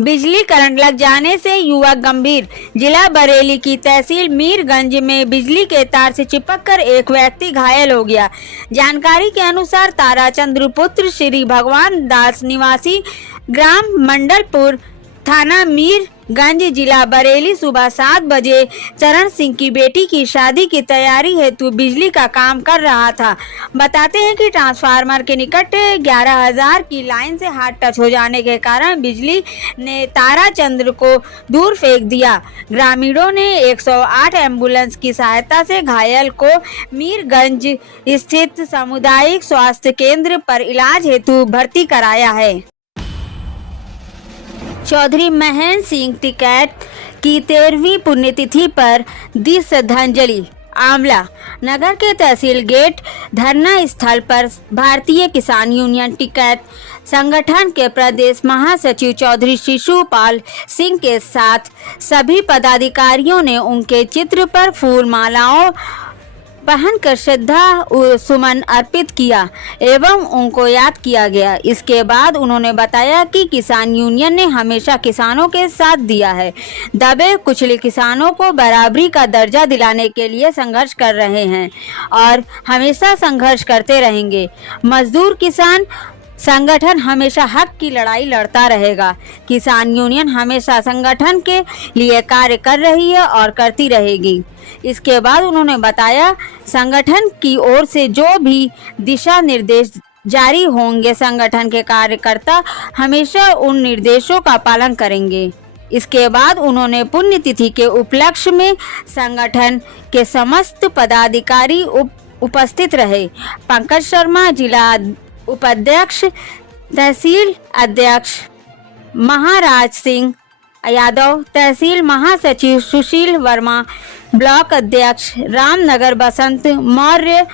बिजली करंट लग जाने से युवक गंभीर। जिला बरेली की तहसील मीरगंज में बिजली के तार से चिपककर एक व्यक्ति घायल हो गया। जानकारी के अनुसार ताराचंद्र पुत्र श्री भगवान दास निवासी ग्राम मंडलपुर थाना मीरगंज जिला बरेली सुबह 7 बजे चरण सिंह की बेटी की शादी की तैयारी हेतु बिजली का काम कर रहा था। बताते हैं कि ट्रांसफार्मर के निकट 11,000 की लाइन से हाथ टच हो जाने के कारण बिजली ने ताराचंद्र को दूर फेंक दिया। ग्रामीणों ने 108 एम्बुलेंस की सहायता से घायल को मीरगंज स्थित सामुदायिक स्वास्थ्य केंद्र पर इलाज हेतु भर्ती कराया है। चौधरी महेंद्र सिंह टिकैत की 13वीं पुण्यतिथि पर दी श्रद्धांजलि। आंवला नगर के तहसील गेट धरना स्थल पर भारतीय किसान यूनियन टिकैत संगठन के प्रदेश महासचिव चौधरी शिशुपाल सिंह के साथ सभी पदाधिकारियों ने उनके चित्र पर फूल मालाओं पहनकर श्रद्धा सुमन अर्पित किया एवं उनको याद किया गया। इसके बाद उन्होंने बताया कि किसान यूनियन ने हमेशा किसानों के साथ दिया है, दबे कुचले किसानों को बराबरी का दर्जा दिलाने के लिए संघर्ष कर रहे हैं और हमेशा संघर्ष करते रहेंगे। मजदूर किसान संगठन हमेशा हक की लड़ाई लड़ता रहेगा। किसान यूनियन हमेशा संगठन के लिए कार्य कर रही है और करती रहेगी। इसके बाद उन्होंने बताया संगठन की ओर से जो भी दिशा निर्देश जारी होंगे संगठन के कार्यकर्ता हमेशा उन निर्देशों का पालन करेंगे। इसके बाद उन्होंने पुण्यतिथि के उपलक्ष्य में संगठन के समस्त पदाधिकारी उपस्थित रहे। पंकज शर्मा जिला उपाध्यक्ष, तहसील अध्यक्ष महाराज सिंह यादव, तहसील महासचिव सुशील वर्मा, ब्लॉक अध्यक्ष रामनगर बसंत मौर्य,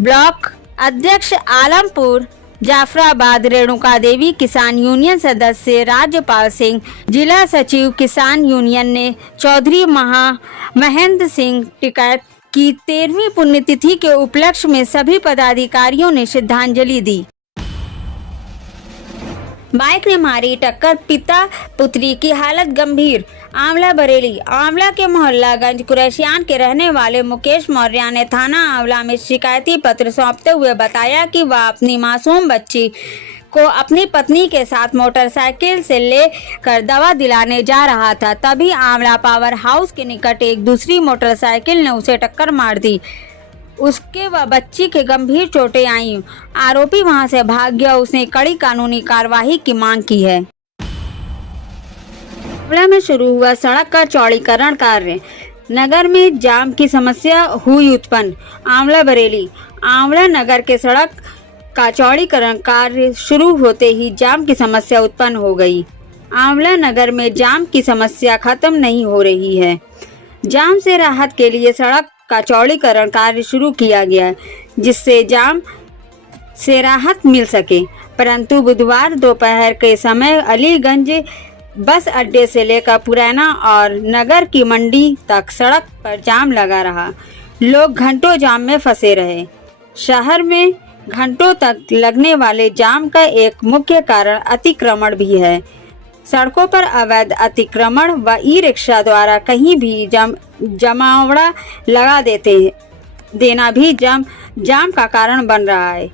ब्लॉक अध्यक्ष आलमपुर जाफराबाद रेणुका देवी, किसान यूनियन सदस्य राज्यपाल सिंह, जिला सचिव किसान यूनियन ने चौधरी महेंद्र सिंह टिकैत की 13वीं पुण्यतिथि के उपलक्ष्य में सभी पदाधिकारियों ने श्रद्धांजलि दी। बाइक ने मारी टक्कर, पिता पुत्री की हालत गंभीर। आंवला बरेली आंवला के मोहल्ला गंज कुरैशियान के रहने वाले मुकेश मौर्य ने थाना आंवला में शिकायती पत्र सौंपते हुए बताया कि वह अपनी मासूम बच्ची को अपनी पत्नी के साथ मोटरसाइकिल से लेकर दवा दिलाने जा रहा था। तभी आंवला पावर हाउस के निकट एक दूसरी मोटरसाइकिल ने उसे टक्कर मार दी। उसके व बच्ची के गंभीर चोटें आईं। आरोपी वहां से भाग गया। उसने कड़ी कानूनी कार्रवाई की मांग की है। आंवला में शुरू हुआ सड़क का चौड़ीकरण कार्य, नगर में जाम की समस्या हुई उत्पन्न। आंवला बरेली आंवला नगर के सड़क का चौड़ीकरण कार्य शुरू होते ही जाम की समस्या उत्पन्न हो गई। आंवला नगर में जाम की समस्या खत्म नहीं हो रही है। जाम से राहत के लिए सड़क का चौड़ीकरण कार्य शुरू किया गया जिससे जाम से राहत मिल सके, परंतु बुधवार दोपहर के समय अलीगंज बस अड्डे से लेकर पुराना और नगर की मंडी तक सड़क पर जाम लगा रहा। लोग घंटों जाम में फंसे रहे। शहर में घंटों तक लगने वाले जाम का एक मुख्य कारण अतिक्रमण भी है। सड़कों पर अवैध अतिक्रमण व ई रिक्शा द्वारा कहीं भी जमावड़ा लगा देना भी जाम का कारण बन रहा है।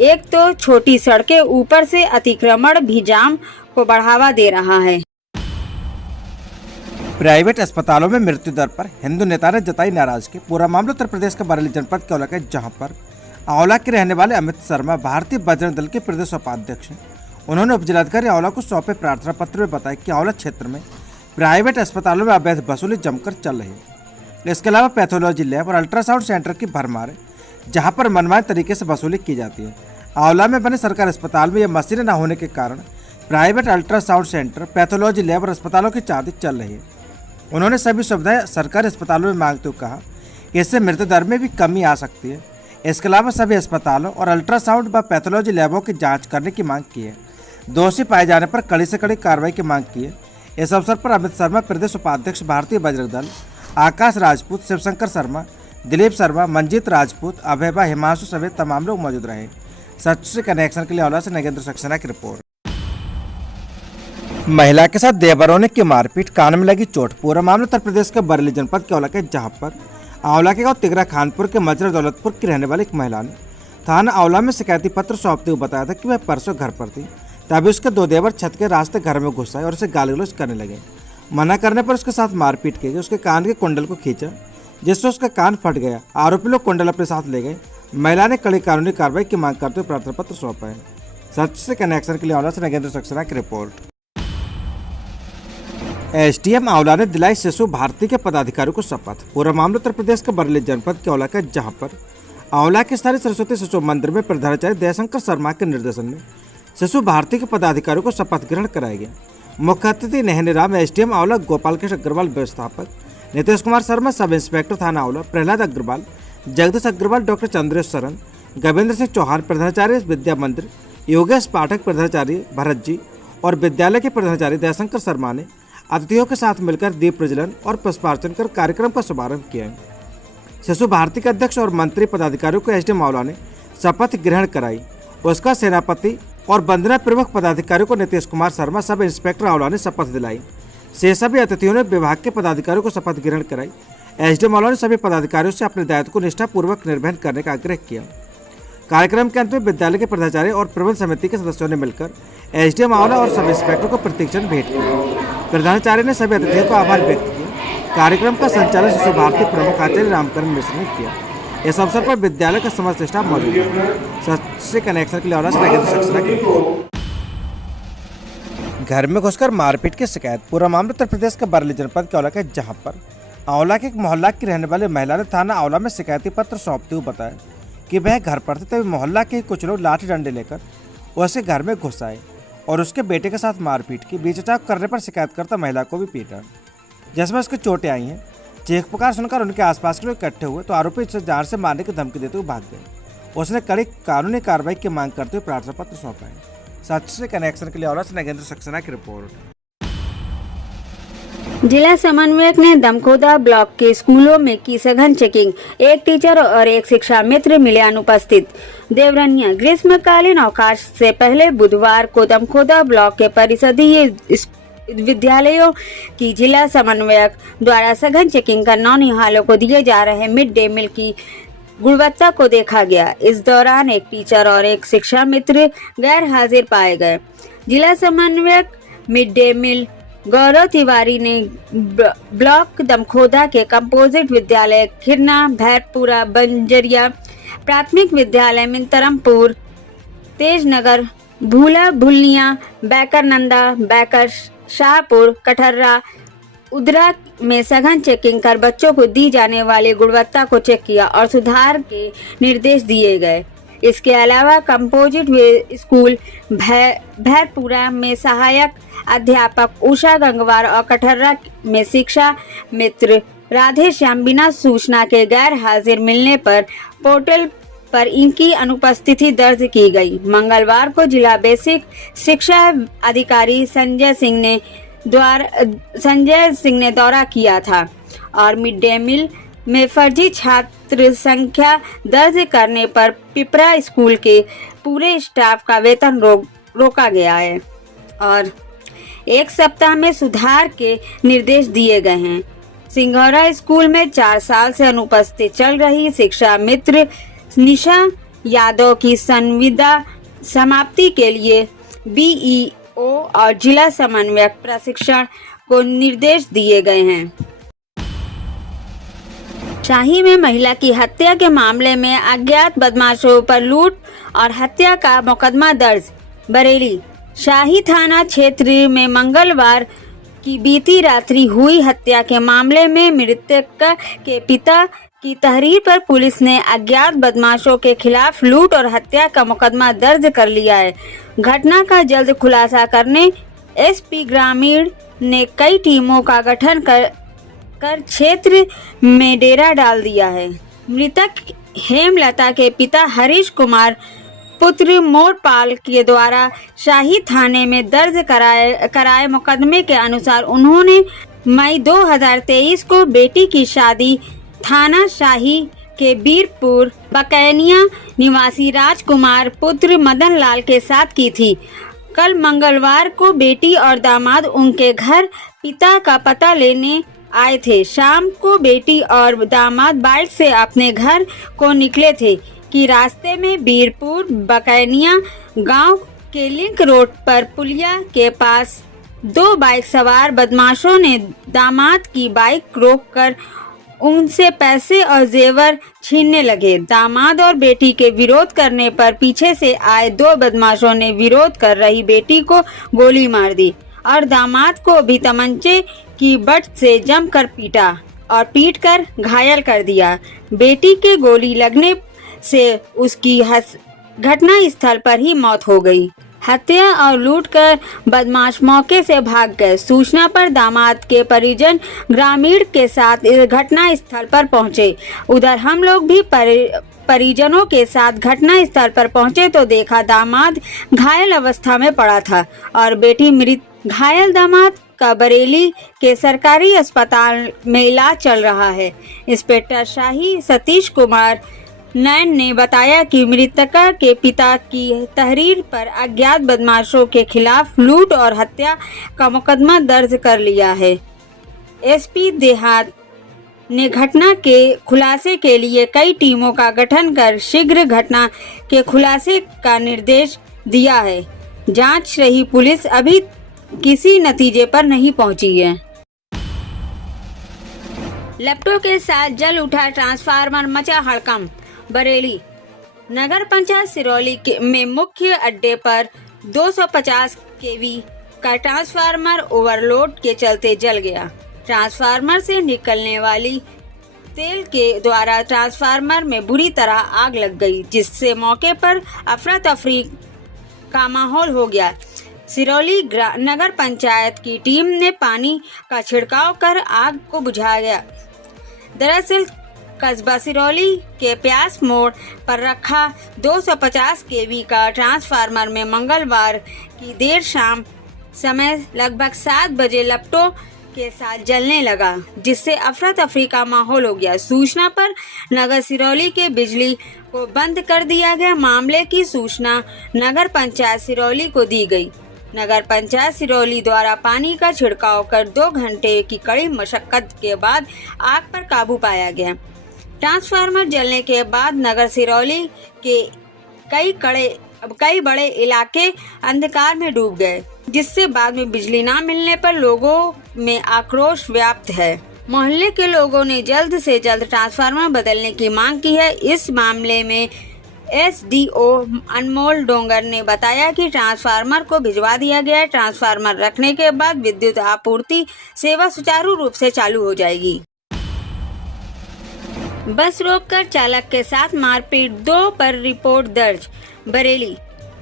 एक तो छोटी सड़कें, ऊपर से अतिक्रमण भी जाम को बढ़ावा दे रहा है। प्राइवेट अस्पतालों में मृत्यु दर पर हिंदू नेता ने जताई नाराजगी। पूरा मामला उत्तर प्रदेश के बरेली जनपद के औला का, जहां पर आंवला के रहने वाले अमित शर्मा भारतीय बजरंग दल के प्रदेश उपाध्यक्ष हैं। उन्होंने उपजिलाधिकारी आंवला को सौंपे प्रार्थना पत्र में बताया कि आंवला क्षेत्र में प्राइवेट अस्पतालों में अवैध वसूली जमकर चल रही है। इसके अलावा पैथोलॉजी लैब और अल्ट्रासाउंड सेंटर की भरमार है, जहां पर मनमाने तरीके से वसूली की जाती है। आंवला में बने सरकारी अस्पताल में यह मशीनें न होने के कारण private ultrasound centre, pathology lab और अस्पतालों की चांदी चल रही है। उन्होंने सभी सुविधाएं सरकारी अस्पतालों में मांगते हुए कहा कि इससे मृत्यु दर में भी कमी आ सकती है। इसके अलावा सभी अस्पतालों और अल्ट्रासाउंड व पैथोलॉजी लैबों की जांच करने की मांग की है। दोषी पाए जाने पर कड़ी से कड़ी कार्रवाई की मांग की है। इस अवसर पर अमित शर्मा, प्रदेश उपाध्यक्ष भारतीय बजरंग दल, आकाश राजपूत, शिवशंकर शर्मा, दिलीप शर्मा, मंजीत राजपूत, अभयबा, हिमांशु समेत तमाम लोग मौजूद रहे। सच से कनेक्शन के लिए आंवला से नगेंद्र सक्सेना की रिपोर्ट। महिला के साथ देवरों ने की मारपीट, कान में लगी चोट। पूरा मामला उत्तर प्रदेश के बरेली जनपद के औला के, जहां पर आंवला के गांव तिगरा खानपुर के मजरा दौलतपुर की रहने वाली एक महिला ने थाना आंवला में शिकायती पत्र सौंपते हुए बताया था कि वह परसों घर पर थी, तभी उसके दो देवर छत के रास्ते घर में घुस आए और उसे गाली गलौज करने लगे। मना करने पर उसके साथ मारपीट की गई। उसके कान के कुंडल को खींचा, जिससे उसका कान फट गया। आरोपी लोग कुंडल अपने साथ ले गए। महिला ने कड़ी कानूनी कार्रवाई की मांग करते हुए प्रार्थना पत्र सौंपा है। सच से कनेक्शन के लिए आंवला से नगेंद्र सक्सेना की रिपोर्ट। एसडीएम आंवला ने दिलाई शिशु भारती के पदाधिकारियों को शपथ। पूरा मामला उत्तर प्रदेश के बरेली जनपद के औला का, जहां पर आंवला के स्थानीय सरस्वती शिशु मंदिर में प्रधानाचार्य दयाशंकर शर्मा के निर्देशन में शिशु भारती के पदाधिकारियों को शपथ ग्रहण कराया गया। मुख्य अतिथि नहने राम, एसडीएम आंवला गोपाल कृष्ण अग्रवाल, व्यवस्थापक नीतीश कुमार शर्मा, सब इंस्पेक्टर थाना आंवला प्रहलाद अग्रवाल, जगदीश अग्रवाल, डॉक्टर चंद्रेश शरण, गवेंद्र सिंह चौहान, प्रधानाचार्य विद्या मंदिर, योगेश पाठक, प्रधानाचार्य भरत जी और विद्यालय के प्रधानाचार्य दयाशंकर शर्मा ने अतिथियों के साथ मिलकर दीप प्रज्वलन और पुष्पार्चन कर कार्यक्रम का शुभारंभ किया। शिशु भारती के अध्यक्ष और मंत्री पदाधिकारियों को एसडीएम आंवला ने शपथ ग्रहण कराई। उसका सेनापति और वंदना प्रमुख पदाधिकारियों को नीतीश कुमार शर्मा, सब इंस्पेक्टर आंवला ने शपथ दिलाई। शेष सभी अतिथियों ने विभाग के पदाधिकारियों को शपथ ग्रहण कराई। एसडीएम आंवला ने सभी पदाधिकारियों से अपने दायित्व को निष्ठापूर्वक निर्वहन करने का आग्रह किया। कार्यक्रम के अंत में विद्यालय के प्राचार्य और प्रबंध समिति के सदस्यों ने मिलकर एसडीएम आंवला और सब इंस्पेक्टर को प्रशिक्षण भेंट किया। प्रधानाचार्य ने सभी अतिथियों को आभार व्यक्त किया। कार्यक्रम का संचालन शिशु भारती प्रमुख आचार्य रामकरण मिश्र ने किया। इस अवसर पर विद्यालय का समस्त स्टाफ मौजूद है। सच से कनेक्शन के लिए औला से नगेंद्र सक्सेना की रिपोर्ट। घर में घुसकर मारपीट की शिकायत। पूरा मामला उत्तर प्रदेश के बरेली जनपद के औला का, जहां पर आंवला के एक मोहल्ला की रहने वाली महिला ने थाना आंवला में शिकायती पत्र सौंपते हुए बताया कि वह घर पर थे, तभी मोहल्ला के कुछ लोग लाठी डंडे लेकर उसे घर में घुस आए और उसके बेटे के साथ मारपीट की। बीचचाक करने पर शिकायतकर्ता महिला को भी पीटा, जिसमें उसकी चोटें आई हैं। चीख पुकार सुनकर उनके आसपास के लोग इकट्ठे हुए तो आरोपी उसे जान से मारने की धमकी देते हुए भाग गए। उसने कड़ी कानूनी कार्रवाई की मांग करते हुए प्रार्थना पत्र सौंपा है। सच से कनेक्शन के लिए औला से नगेंद्र सक्सेना की रिपोर्ट। जिला समन्वयक ने दमखोदा ब्लॉक के स्कूलों में की सघन चेकिंग। एक टीचर और एक शिक्षा मित्र मिले अनुपस्थित। देवरनिया ग्रीष्मकालीन अवकाश से पहले बुधवार को दमखोदा ब्लॉक के परिषदीय विद्यालयों की जिला समन्वयक द्वारा सघन चेकिंग कर नौनिहालों को दिए जा रहे मिड डे मील की गुणवत्ता को देखा गया। इस दौरान एक टीचर और एक शिक्षा मित्र गैर हाजिर पाए गए। जिला समन्वयक मिड डे मील गौरव तिवारी ने ब्लॉक दमखोदा के कंपोजिट विद्यालय खिरना, भैरपुरा, बंजरिया, प्राथमिक विद्यालय मिंतरमपुर, तेजनगर, भूला भुलनिया, बैकर नंदा, बैकर शाहपुर, कठर्रा, उदरा में सघन चेकिंग कर बच्चों को दी जाने वाली गुणवत्ता को चेक किया और सुधार के निर्देश दिए गए। इसके अलावा कंपोजिट स्कूल भैरपुरा में सहायक अध्यापक उषा गंगवार और कठर्रा में शिक्षा मित्र राधे श्याम बिना सूचना के गैर हाजिर मिलने पर पोर्टल पर इनकी अनुपस्थिति दर्ज की गई। मंगलवार को जिला बेसिक शिक्षा अधिकारी संजय सिंह ने दौरा किया था और मिड डे मील में फर्जी छात्र संख्या दर्ज करने पर पिपरा स्कूल के पूरे स्टाफ का वेतन रोका गया है और एक सप्ताह में सुधार के निर्देश दिए गए हैं। सिंघौरा स्कूल में 4 साल से अनुपस्थित चल रही शिक्षा मित्र निशा यादव की संविदा समाप्ति के लिए बीईओ और जिला समन्वयक प्रशिक्षण को निर्देश दिए गए हैं। शाही में महिला की हत्या के मामले में अज्ञात बदमाशों पर लूट और हत्या का मुकदमा दर्ज। बरेली शाही थाना क्षेत्र में मंगलवार की बीती रात्रि हुई हत्या के मामले में मृतक के पिता की तहरीर पर पुलिस ने अज्ञात बदमाशों के खिलाफ लूट और हत्या का मुकदमा दर्ज कर लिया है। घटना का जल्द खुलासा करने एसपी ग्रामीण ने कई टीमों का गठन कर क्षेत्र में डेरा डाल दिया है। मृतक हेमलता के पिता हरीश कुमार पुत्र मोरपाल के द्वारा शाही थाने में दर्ज कराए मुकदमे के अनुसार उन्होंने मई 2023 को बेटी की शादी थाना शाही के बीरपुर बकैनिया निवासी राजकुमार पुत्र मदन लाल के साथ की थी। कल मंगलवार को बेटी और दामाद उनके घर पिता का पता लेने आए थे। शाम को बेटी और दामाद बाइक से अपने घर को निकले थे कि रास्ते में बीरपुर बकैनिया गांव के लिंक रोड पर पुलिया के पास दो बाइक सवार बदमाशों ने दामाद की बाइक रोककर उनसे पैसे और जेवर छीनने लगे। दामाद और बेटी के विरोध करने पर पीछे से आए दो बदमाशों ने विरोध कर रही बेटी को गोली मार दी और दामाद को भी तमंचे की बट से जमकर पीटा और पीटकर घायल कर दिया। बेटी के गोली लगने से उसकी घटना स्थल पर ही मौत हो गई। हत्या और लूट कर बदमाश मौके से भाग गए। सूचना पर दामाद के परिजन ग्रामीण के साथ इस घटना स्थल पर पहुंचे। उधर हम लोग भी परिजनों के साथ घटना स्थल पर पहुंचे तो देखा दामाद घायल अवस्था में पड़ा था और बेटी मृत। घायल दामाद का बरेली के सरकारी अस्पताल में इलाज चल रहा है। इंस्पेक्टर शाही सतीश कुमार नैन ने बताया कि मृतका के पिता की तहरीर पर अज्ञात बदमाशों के खिलाफ लूट और हत्या का मुकदमा दर्ज कर लिया है। एसपी देहात ने घटना के खुलासे के लिए कई टीमों का गठन कर शीघ्र घटना के खुलासे का निर्देश दिया है। जांच रही पुलिस अभी किसी नतीजे पर नहीं पहुंची है। लपटों के साथ जल उठा ट्रांसफार्मर, मचा हड़कंप। बरेली नगर पंचायत सिरौली में मुख्य अड्डे पर 250 केवी का ट्रांसफार्मर ओवरलोड के चलते जल गया। ट्रांसफार्मर से निकलने वाली तेल के द्वारा ट्रांसफार्मर में बुरी तरह आग लग गई, जिससे मौके पर अफरा तफरी का माहौल हो गया। सिरौली नगर पंचायत की टीम ने पानी का छिड़काव कर आग को बुझाया गया। दरअसल कस्बा सिरौली के प्यास मोड़ पर रखा 250 केवी का ट्रांसफार्मर में मंगलवार की देर शाम समय लगभग 7 बजे लपटों के साथ जलने लगा, जिससे अफरा तफरी का माहौल हो गया। सूचना पर नगर सिरौली के बिजली को बंद कर दिया गया। मामले की सूचना नगर पंचायत सिरौली को दी गई। नगर पंचायत सिरौली द्वारा पानी का छिड़काव कर 2 घंटे की कड़ी मशक्कत के बाद आग पर काबू पाया गया। ट्रांसफार्मर जलने के बाद नगर सिरौली के कई बड़े इलाके अंधकार में डूब गए, जिससे बाद में बिजली न मिलने पर लोगों में आक्रोश व्याप्त है। मोहल्ले के लोगों ने जल्द से जल्द ट्रांसफार्मर बदलने की मांग की है। इस मामले में एसडीओ अनमोल डोंगर ने बताया कि ट्रांसफार्मर को भिजवा दिया गया है। ट्रांसफार्मर रखने के बाद विद्युत आपूर्ति सेवा सुचारू रूप से चालू हो जाएगी। बस रोककर चालक के साथ मारपीट, 2 पर रिपोर्ट दर्ज। बरेली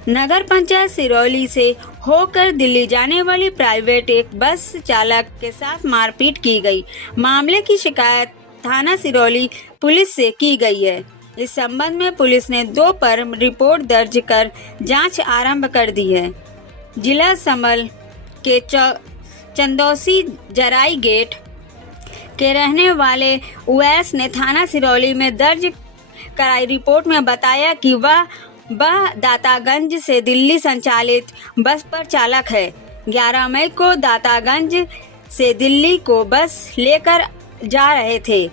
नगर पंचायत सिरौली से होकर दिल्ली जाने वाली प्राइवेट एक बस चालक के साथ मारपीट की गई। मामले की शिकायत थाना सिरौली पुलिस से की गई है। इस संबंध में पुलिस ने 2 पर रिपोर्ट दर्ज कर जांच आरंभ कर दी है। जिला संभल के चंदौसी जराई गेट के रहने वाले उवैस ने थाना सिरौली में दर्ज कराई रिपोर्ट में बताया कि वह दातागंज से दिल्ली संचालित बस पर चालक है। 11 मई को दातागंज से दिल्ली को बस लेकर जा रहे थे।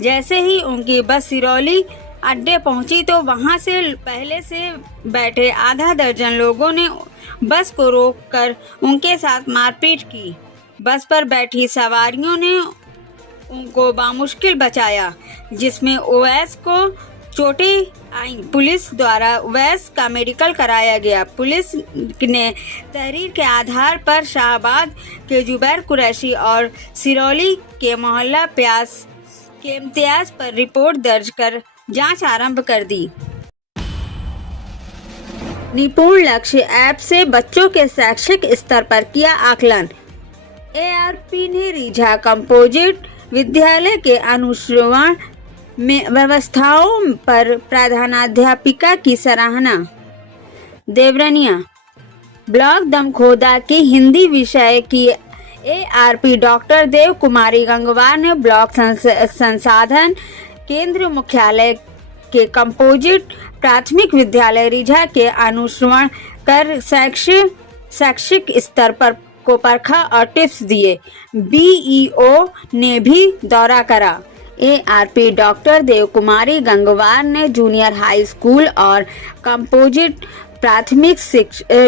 जैसे ही उनकी बस सिरौली अड्डे पहुंची तो वहां से पहले से बैठे आधा दर्जन लोगों ने बस को रोककर उनके साथ मारपीट की। बस पर बैठी सवारियों ने उनको बामुश्किल बचाया, जिसमें ओवैस को चोटें आई। पुलिस द्वारा ओवैस का मेडिकल कराया गया। पुलिस ने तहरीर के आधार पर शाहबाद के जुबैर कुरैशी और सिरौली के मोहल्ला प्यास के इम्तियाज पर रिपोर्ट दर्ज कर जांच आरंभ कर दी। निपुण लक्ष्य ऐप से बच्चों के शैक्षिक स्तर पर किया आकलन। एआरपी ने रीझा कंपोजिट विद्यालय के अनुश्रवण में व्यवस्थाओं पर प्रधानाध्यापिका की सराहना। देवरनिया ब्लॉक दमखोदा की हिंदी विषय की एआरपी डॉक्टर देव कुमारी गंगवार ने ब्लॉक संसाधन केंद्र मुख्यालय के कंपोजिट प्राथमिक विद्यालय रीझा के अनुश्रवण कर शैक्षिक शैक्षिक स्तर पर को परखा और टिप्स दिए। बीईओ ने भी दौरा करा। एआरपी डॉक्टर देव कुमारी गंगवार ने जूनियर हाई स्कूल और कंपोजिट प्राथमिक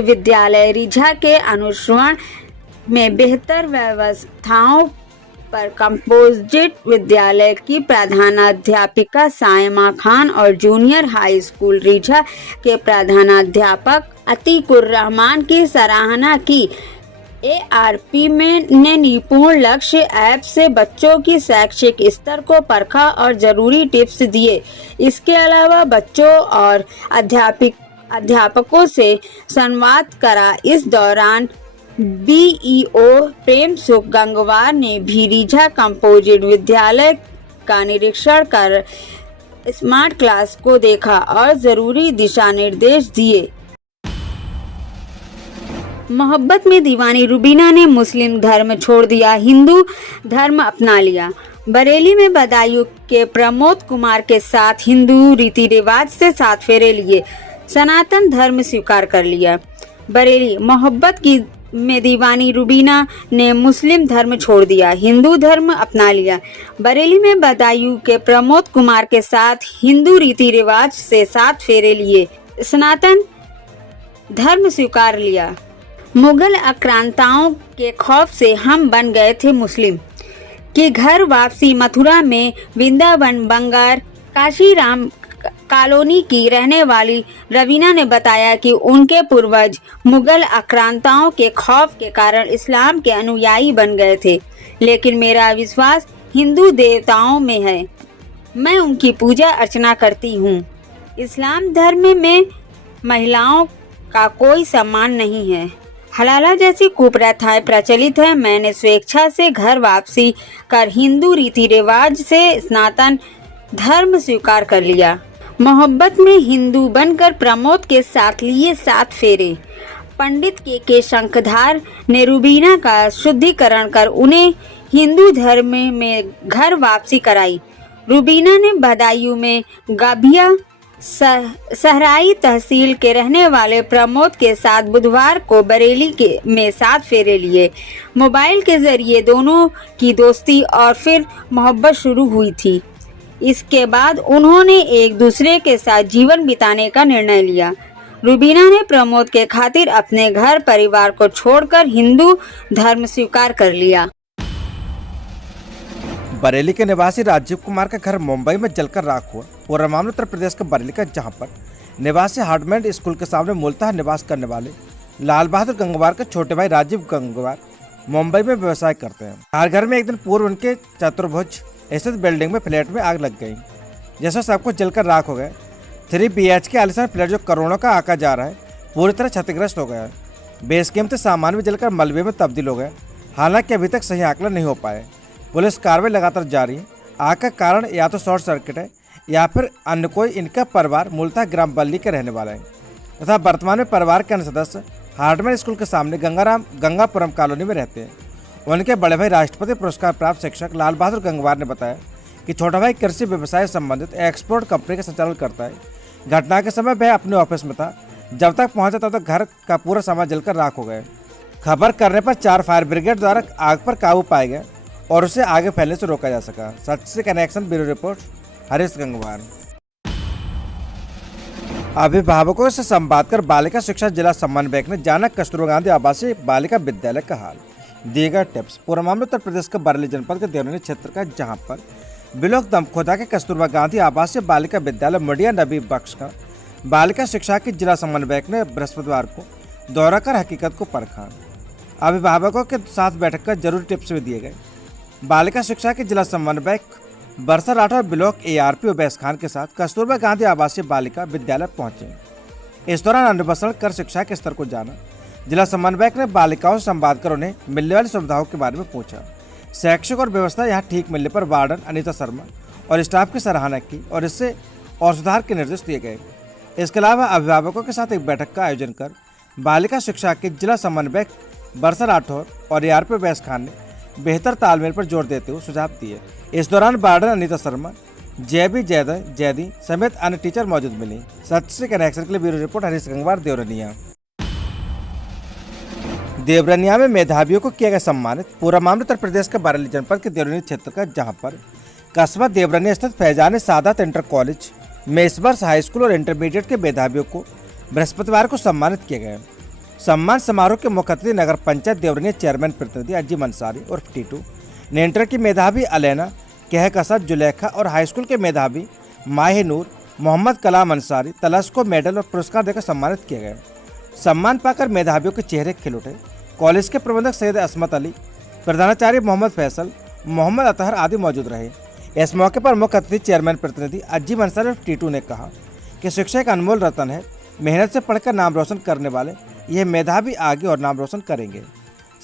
विद्यालय रीझा के अनुश्रवण में बेहतर व्यवस्थाओं पर कंपोजिट विद्यालय की प्रधानाध्यापिका सायमा खान और जूनियर हाई स्कूल रीझा के प्रधानाध्यापक अतीकुर रहमान की सराहना की। एआरपी ने निपुण लक्ष्य ऐप से बच्चों की शैक्षिक स्तर को परखा और जरूरी टिप्स दिए। इसके अलावा बच्चों और अध्यापकों से संवाद करा। इस दौरान बीईओ प्रेम सुख गंगवार ने भी रीझा कंपोजिट विद्यालय का निरीक्षण कर स्मार्ट क्लास को देखा और जरूरी दिशा निर्देश दिए। मोहब्बत में दीवानी रुबीना ने मुस्लिम धर्म छोड़ दिया, हिंदू धर्म अपना लिया। बरेली में बदायूं के प्रमोद कुमार के साथ हिंदू रीति रिवाज से 7 फेरे लिए, सनातन धर्म स्वीकार कर लिया। बरेली मोहब्बत की में दीवानी रुबीना ने मुस्लिम धर्म छोड़ दिया, हिंदू धर्म अपना लिया। बरेली में बदायूं के प्रमोद कुमार के साथ हिंदू रीति रिवाज से 7 फेरे लिए, सनातन धर्म स्वीकार लिया। मुगल आक्रांताओं के खौफ से हम बन गए थे मुस्लिम की घर वापसी। मथुरा में वृंदावन बंगार काशीराम कॉलोनी की रहने वाली रवीना ने बताया कि उनके पूर्वज मुगल आक्रांताओं के खौफ के कारण इस्लाम के अनुयायी बन गए थे, लेकिन मेरा विश्वास हिंदू देवताओं में है। मैं उनकी पूजा अर्चना करती हूँ। इस्लाम धर्म में महिलाओं का कोई सम्मान नहीं है, हलाला जैसी कुप्रथाएं प्रचलित है। मैंने स्वेच्छा से घर वापसी कर हिंदू रीति रिवाज से सनातन धर्म स्वीकार कर लिया। मोहब्बत में हिंदू बनकर प्रमोद के साथ लिए 7 फेरे। पंडित के शंखधार ने रुबीना का शुद्धिकरण कर उन्हें हिंदू धर्म में घर वापसी कराई। रुबीना ने बदायूं में गाभिया सहराई तहसील के रहने वाले प्रमोद के साथ बुधवार को बरेली में 7 फेरे लिए। मोबाइल के जरिए दोनों की दोस्ती और फिर मोहब्बत शुरू हुई थी। इसके बाद उन्होंने एक दूसरे के साथ जीवन बिताने का निर्णय लिया। रुबीना ने प्रमोद के खातिर अपने घर परिवार को छोड़कर हिंदू धर्म स्वीकार कर लिया। बरेली के निवासी राजीव कुमार का घर मुंबई में जलकर राख हुआ। पूरा मामला उत्तर प्रदेश के बरेली का, जहां पर निवासी हार्डमैन स्कूल के सामने मूलतः निवास करने वाले लाल बहादुर गंगवार के छोटे भाई राजीव गंगवार मुंबई में व्यवसाय करते हैं। हर घर में एक दिन पूर्व उनके चतुर्भुज स्थित बिल्डिंग में फ्लैट में आग लग गई, जैसा सब कुछ जलकर राख हो गए। 3 BHK आलिशान फ्लैट जो करोड़ों का आका जा रहा है पूरी तरह क्षतिग्रस्त हो गया है। बेशकीमती सामान भी जलकर मलबे में तब्दील हो गए। हालांकि अभी तक सही आकलन नहीं हो पाए। पुलिस कार्रवाई लगातार जारी है। आग का कारण या तो शॉर्ट सर्किट है या फिर अन्य कोई। इनका परिवार मूलतः ग्राम बल्ली के रहने वाला है तथा वर्तमान में परिवार के अन्य सदस्य हार्डमैन स्कूल के सामने गंगापुरम कॉलोनी में रहते हैं। उनके बड़े भाई राष्ट्रपति पुरस्कार प्राप्त शिक्षक लाल बहादुर गंगवार ने बताया कि छोटा भाई कृषि व्यवसाय संबंधित एक्सपोर्ट कंपनी का संचालन करता है। घटना के समय वह अपने ऑफिस में था। जब तक पहुंचा तब तक घर का पूरा सामान जलकर राख हो गए। खबर करने पर 4 फायर ब्रिगेड द्वारा आग पर काबू पाए गए और उसे आगे फैलने से रोका जा सका। सच से connection bureau report, Harish Gangwar. अभिभावकों से संवाद कर बालिका शिक्षा जिला समन्वयक ने जाना कस्तूरबा गांधी आवासीय बालिका विद्यालय का हाल, दिएगा टिप्स। पूरा मामला उत्तर प्रदेश के बरेली जनपद के देवनी क्षेत्र का, जहां पर बिलोक दमखोदा के कस्तूरबा गांधी आवासीय बालिका विद्यालय मडिया नबी बख्श का बालिका शिक्षा के जिला समन्वयक ने बृहस्पतिवार को दौरा कर हकीकत को परखा। अभिभावकों के साथ बैठक कर जरूरी टिप्स भी दिए गए। बालिका शिक्षा के जिला समन्वयक बरसा राठौर ब्लॉक ARP उबैस खान के साथ कस्तूरबा गांधी आवासीय बालिका विद्यालय पहुंचे। इस दौरान अन्वेषण कर शिक्षा के स्तर को जाना। जिला समन्वयक ने बालिकाओं से संवाद कर उन्हें मिलने वाली सुविधाओं के बारे में पूछा। शैक्षिक और व्यवस्था यहाँ ठीक मिलने पर वार्डन अनीता शर्मा और स्टाफ की सराहना की और इससे और सुधार के निर्देश दिए गए। इसके अलावा अभिभावकों के साथ एक बैठक का आयोजन कर बालिका शिक्षा के जिला समन्वयक बरसा राठौर और ARP उबैस खान ने बेहतर तालमेल पर जोर देते हुए सुझाव दिए। इस दौरान वार्डन अनीता शर्मा, जैदी समेत अन्य टीचर मौजूद मिले। सच से कनेक्शन के लिए ब्यूरो रिपोर्ट, हरीश गंगवार, देवरनिया। देवरनिया में मेधावियों को किया गया सम्मानित। पूरा मामला उत्तर प्रदेश के बरेली जनपद के देवरनिया क्षेत्र का, जहां पर कस्बा देवरनिया स्थित फैजान सादात इंटर कॉलेज में इस वर्ष हाई स्कूल और इंटरमीडिएट के मेधावियों को बृहस्पतिवार को सम्मानित किया गया। सम्मान समारोह के मुख्य अतिथि नगर पंचायत देवरनिया चेयरमैन प्रतिनिधि अजीम अंसारी उर्फ टीटू ने इंटर की मेधावी अलेना कहक असद जुलेखा और हाई स्कूल के मेधावी माहे नूर मोहम्मद कलाम अंसारी तलस को मेडल और पुरस्कार देकर सम्मानित किया गया। सम्मान पाकर मेधावियों के चेहरे खिल उठे। कॉलेज के प्रबंधक सैयद असमत अली, प्रधानाचार्य मोहम्मद फैसल, मोहम्मद अतहर आदि मौजूद रहे। इस मौके पर मुख्य अतिथि चेयरमैन प्रतिनिधि अजीम अंसारी और टीटू ने कहा कि शिक्षा एक अनमोल रतन है। मेहनत से पढ़कर नाम रोशन करने वाले यह मेधावी आगे और नाम रोशन करेंगे।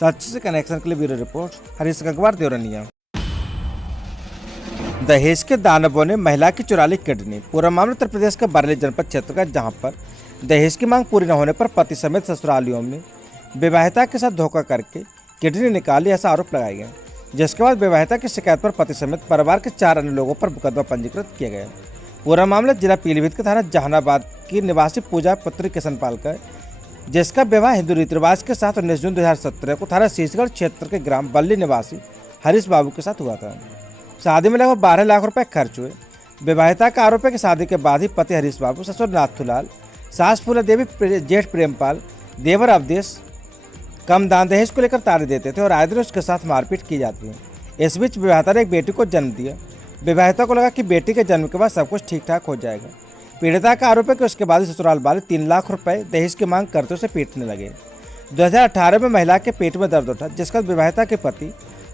सच से कनेक्शन के लिए ब्यूरो रिपोर्ट हरीश गंगवार देवरनिया। दहेज के दानवों ने महिला की चुरा ली किडनी। पूरा मामला उत्तर प्रदेश के बरेली जनपद क्षेत्र का, जहां पर दहेज की मांग पूरी न होने पर पति समेत ससुरालियों ने विवाहिता के साथ धोखा करके किडनी निकाली, ऐसा आरोप लगाया गया। जिसके बाद विवाहिता की शिकायत पर पति समेत परिवार के 4 अन्य लोगों पर मुकदमा पंजीकृत किया गया। पूरा मामला जिला पीलीभीत के थाना जहानाबाद की निवासी पूजा पुत्री किशनपाल का, जिसका विवाह हिंदू रीति रिवाज के साथ 19 जून 2017 को थाना शीशगढ़ क्षेत्र के ग्राम बल्ली निवासी हरीश बाबू के साथ हुआ था। शादी में लगभग 12 लाख रुपए खर्च हुए। विवाहिता का आरोप है कि शादी के बाद ही पति हरीश बाबू, ससुर नाथूलाल, सास फूला देवी, जेठ प्रेमपाल, देवर अवधेश कम दान दहेज को लेकर तारे देते थे और आए दिन उसके साथ मारपीट की जाती है। इस बीच विवाहिता ने एक बेटी को जन्म दिया। विवाहिता को लगा कि बेटी के जन्म के बाद सब कुछ ठीक ठाक हो जाएगा। पीड़िता का आरोप है कि उसके बाद ही ससुराल वाले 3 लाख रुपए दहेज की मांग करते उसे पीटने लगे। 2018 में महिला के पेट में दर्द उठा, जिसका विवाहिता के पति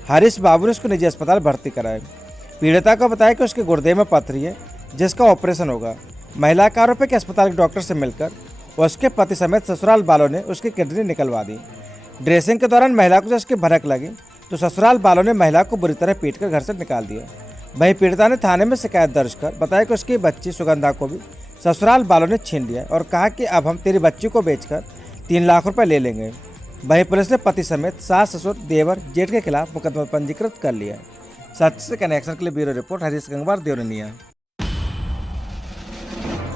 हरीश बाबू ने उसको निजी अस्पताल भर्ती कराया। पीड़िता को बताया कि उसके गुर्दे में पथरी है, जिसका ऑपरेशन होगा। महिला का आरोप है कि अस्पताल के डॉक्टर से मिलकर उसके पति समेत ससुराल वालों ने उसकी किडनी निकलवा दी। ड्रेसिंग के दौरान महिला को जब उसकी भड़क लगी तो ससुराल वालों ने महिला को बुरी तरह पीटकर घर से निकाल दिया। वहीं पीड़िता ने थाने में शिकायत दर्ज कर बताया कि उसकी बच्ची सुगंधा को भी ससुराल वालों ने छीन लिया और कहा कि अब हम तेरी बच्ची को बेचकर 3 लाख रुपए ले लेंगे। वहीं पुलिस ने पति समेत सास, ससुर, देवर, जेठ के खिलाफ मुकदमा पंजीकृत कर लिया। सच से कनेक्शन के लिए ब्यूरो रिपोर्ट हरीश गंगवार देवरनिया।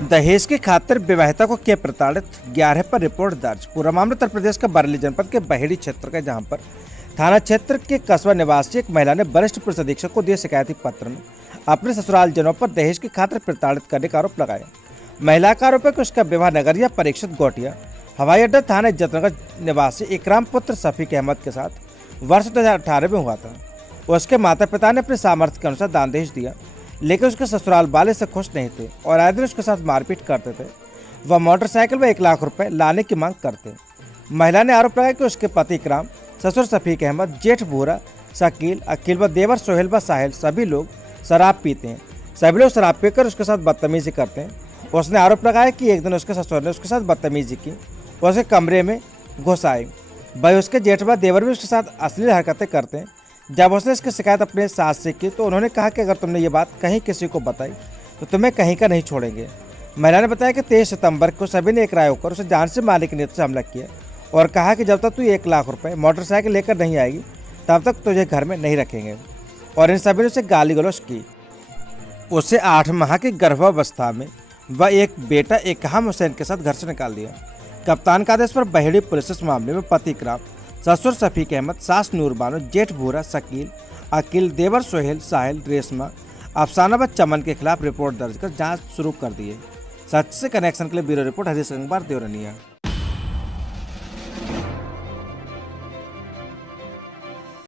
दहेज की खातिर विवाहिता को किया प्रताड़ित, 11 पर रिपोर्ट दर्ज। पूरा मामला उत्तर प्रदेश के बरेली जनपद के बहेड़ी क्षेत्र का, जहां पर थाना क्षेत्र के कस्बा निवासी एक महिला ने वरिष्ठ पुलिस अधीक्षक को दिए शिकायती पत्र में अपने ससुराल जनों पर दहेज की खातिर प्रताड़ित करने का आरोप लगाया। महिला का आरोप है कि उसका विवाह नगरिया परीक्षित गोटिया हवाई अड्डा थाना इज्जतनगर निवासी इकराम पुत्र शफीक अहमद के साथ वर्ष 2018 में हुआ था। उसके माता पिता ने अपने सामर्थ्य के अनुसार दान दहेज दिया, लेकिन उसके ससुराल वाले से खुश नहीं थे और आए दिन उसके साथ मारपीट करते थे। वह मोटरसाइकिल में 1 लाख रुपए लाने की मांग करते। महिला ने आरोप लगाया कि उसके पति इकराम, ससुर शफीक अहमद, जेठ भूरा, शकील, अकील व देवर सोहेल व साहिल सभी लोग शराब पीते हैं। सभी लोग शराब पीकर उसके साथ बदतमीजी करते हैं। उसने आरोप लगाया कि एक दिन उसके ससुर ने उसके साथ बदतमीजी की और उसके कमरे में घुस आए। भाई उसके जेठ व देवर भी उसके साथ अश्लील हरकतें करते हैं। जब उसने इसकी शिकायत अपने सास से की तो उन्होंने कहा कि अगर तुमने ये बात कहीं किसी को बताई तो तुम्हें कहीं का नहीं छोड़ेंगे। महिला ने बताया कि 23 सितंबर को सभी ने एक राय होकर उसे जान से मारने की नीयत से हमला किया और कहा कि जब तक तू 1 लाख रुपए मोटरसाइकिल लेकर नहीं आएगी तब तक तुझे घर में नहीं रखेंगे। और इन सभी ने उसे गाली गलौज की। उसे 8 माह की गर्भावस्था में वह एक बेटा इकराम हुसैन के साथ घर से निकाल दिया। कप्तान का आदेश पर बहेड़ी पुलिस इस मामले में पति इकराम, ससुर शफीक अहमद, सास नूर बानो, जेठ भूरा, शकील, अकील, देवर सोहेल, साहिल, रेशमा, अफसाना व चमन के खिलाफ रिपोर्ट दर्ज कर जांच शुरू कर दी है। सच से कनेक्शन के लिए ब्यूरो रिपोर्ट हरीश गंगवार देवरनिया।